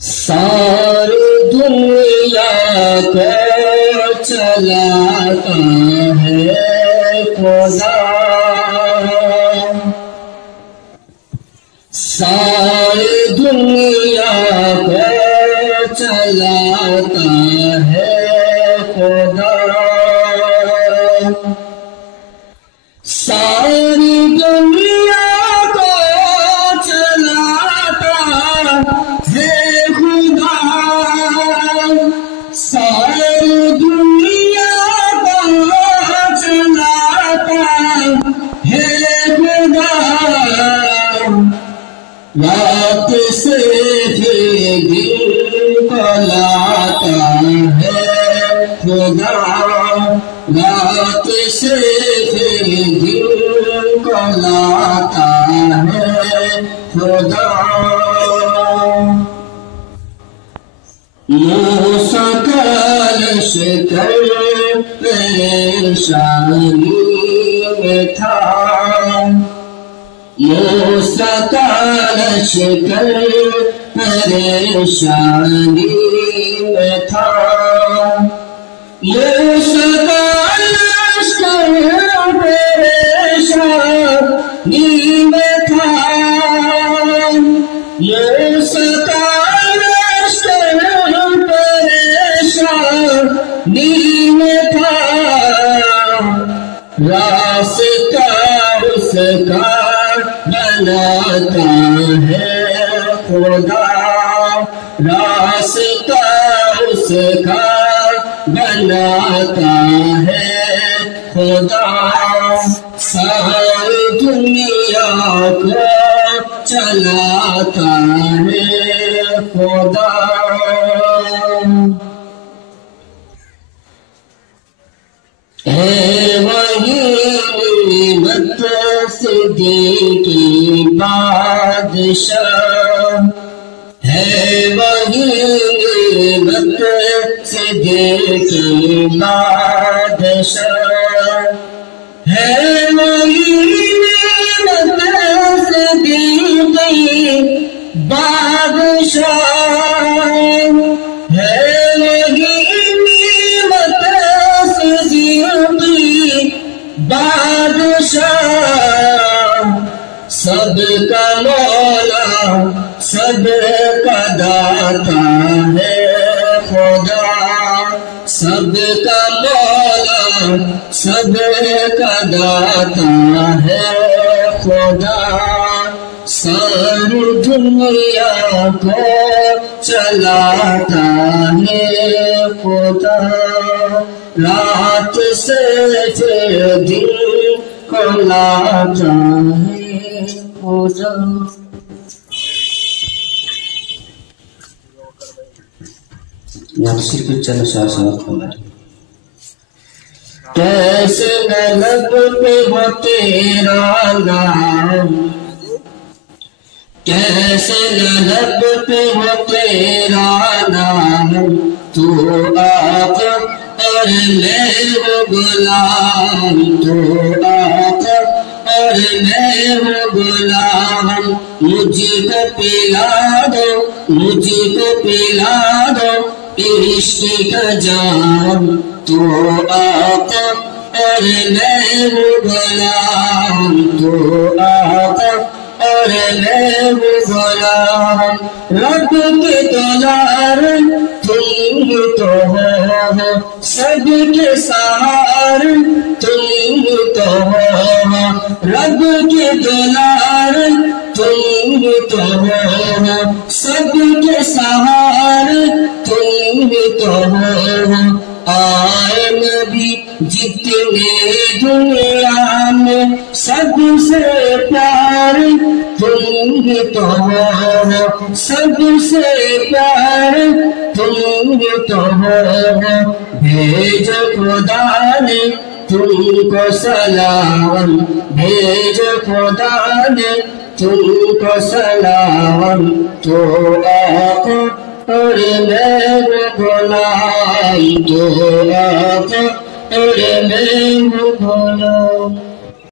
ساری دنیا کو چلاتا ہے خدا، ساری دنیا کو چلاتا ہے خدا، ساری دنیا کو چلاتا ہے خدا، ساری دنیا کو چلاتا ہے خدا، رات سے دن کو لاتا ہے خدا، رات سے دن کو لاتا ہے خدا۔ موسیٰ کا لشکر پریشانی میں تھا، موسیٰ کا لشکر پریشانی میں تھا، موسیٰ کا لشکر پریشانی میں تھا، موسیٰ کا لشکر پریشانی میں تھا، راستہ اس کا بناتا ہے خدا، راستہ اس کا بناتا ہے خدا، ساری دنیا کو چلاتا ہے خدا۔ ہے وہی نعمت صدیقی بادشاہ، ہے وہی نعمت صدیقی بادشاہ، ہے وہی نعمت صدیقی بادشاہ، ہے وہی نعمت صدیقی بادشاہ، سب کا مولا سب کا داتا ہے خدا، سب کا مولا سب کا داتا ہے خدا، ساری دنیا کو چلاتا ہے خدا، رات سے پھر دن کو لاتا ہے خدا۔ یہاں صرف چند ساتھ کھولا، کیسے نہ لب پہ ہو تیرا نام، کیسے نہ لب پہ ہو تیرا نام، تو آقا اور میں ہوں غلام، تو آقا اور میں ہوں غلام، مجھ کو پلا دو، مجھ کو پلا دو عشق کا جام، تو آقا اور میں ہوں غلام، تو آقا اور میں ہوں غلام، رب کے دلار تم تو ہو، سب کے سہار تم تو ہو، رب کے دلار تم تو ہو، سب کے سہار تم تو ہو، آئے نبی جتنے دنیا میں سب سے پیار تم تو ہو، سب سے پیار تم تو ہو، بھیجو خدا نے تم کو سلام، بھیجو خدا نے تم کو سلام، تو آقا اور میں غلام، تو آقا اور میں غلام۔